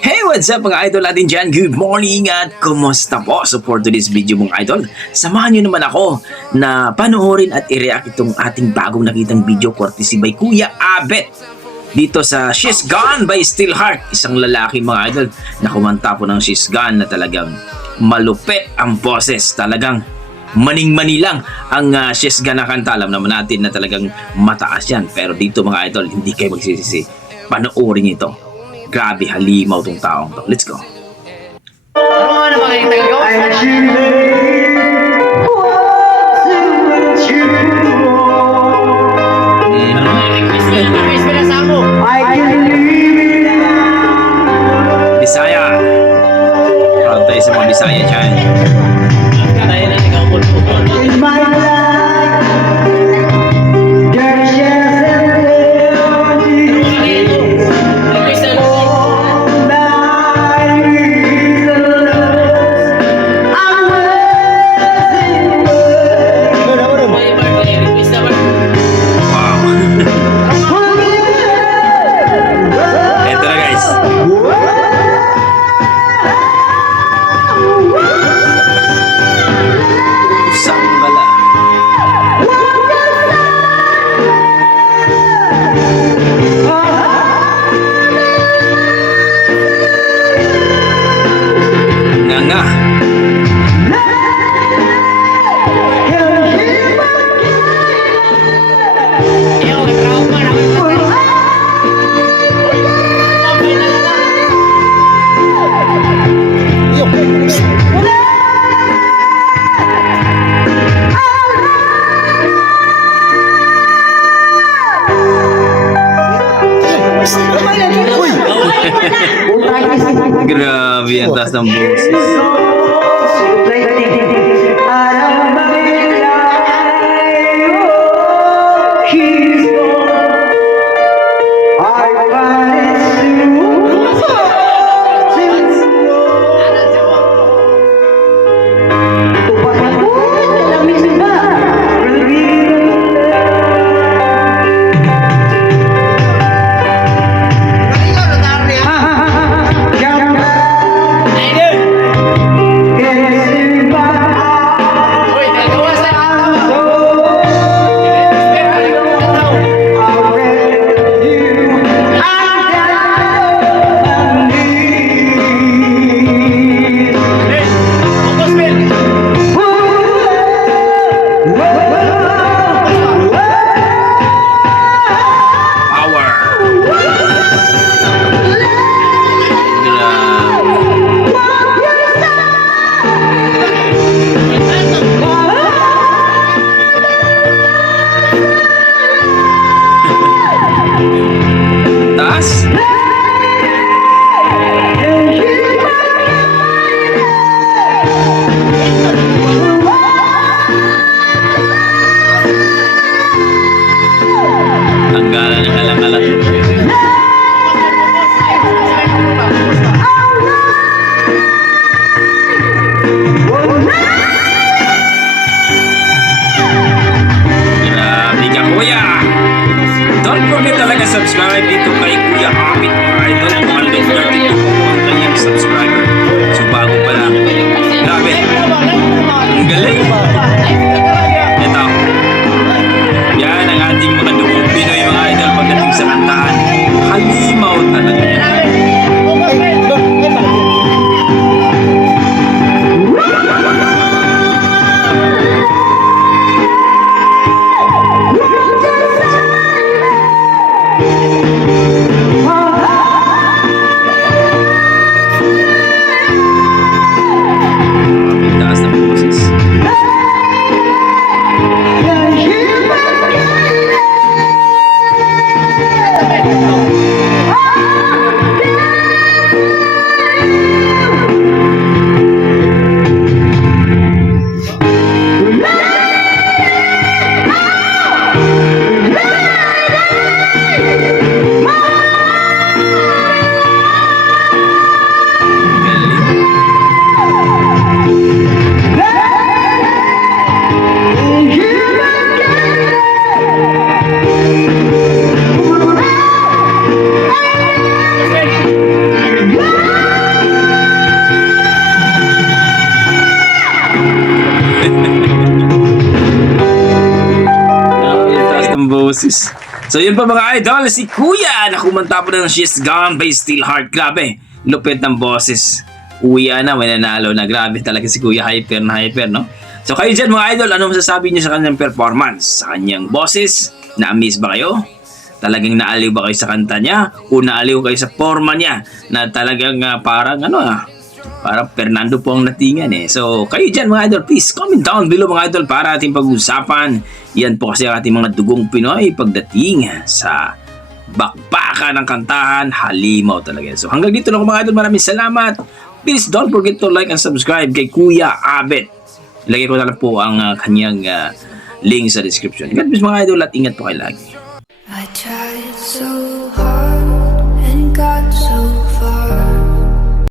Hey, what's up mga idol natin dyan? Good morning at kumusta po? So for today's video mga idol, samahan nyo naman ako na panoorin at i-react itong ating bagong nakitang video courtesy by Kuya Abet dito sa She's Gone by Steelheart. Isang lalaki mga idol na kumanta po ng She's Gone na talagang malupit ang boses. Talagang maning-mani lang ang She's Gone na kanta. Alam naman natin na talagang mataas yan. Pero dito mga idol, hindi kayo magsisisi. Panoorin ito. Grabe, halimaw tong taong to. Let's go. Ano na mga tagal ko? Bisaya. Proud tayo sa mga Bisaya dyan. Grabe, ang taas ng boses. boses. So yun pa mga idol, si Kuya na kumanta po ng She's Gone by Still Heart. Grabe, lupit ng boses. Kuya na, may nanalo na. Grabe talaga si Kuya, hyper na hyper, no? So kayo dyan mga idol, ano masasabi niyo sa kanyang performance? Sa kanyang boses? Na-miss ba kayo? Talagang naaliw ba kayo sa kanta niya? O naaliw kayo sa forma niya? Na talagang parang parang Fernando po ang natingan eh. So kayo dyan mga idol, please comment down below mga idol para ating pag-usapan. Yan po kasi ang ating mga dugong Pinoy pagdating sa bakbaka ng kantahan, halimaw talaga. So hanggang dito lang mga idol, maraming salamat. Please don't forget to like and subscribe kay Kuya Abet. Ilagay ko na lang po ang kanyang link sa description. God bless mga idol at ingat po kayo lagi. I tried so hard.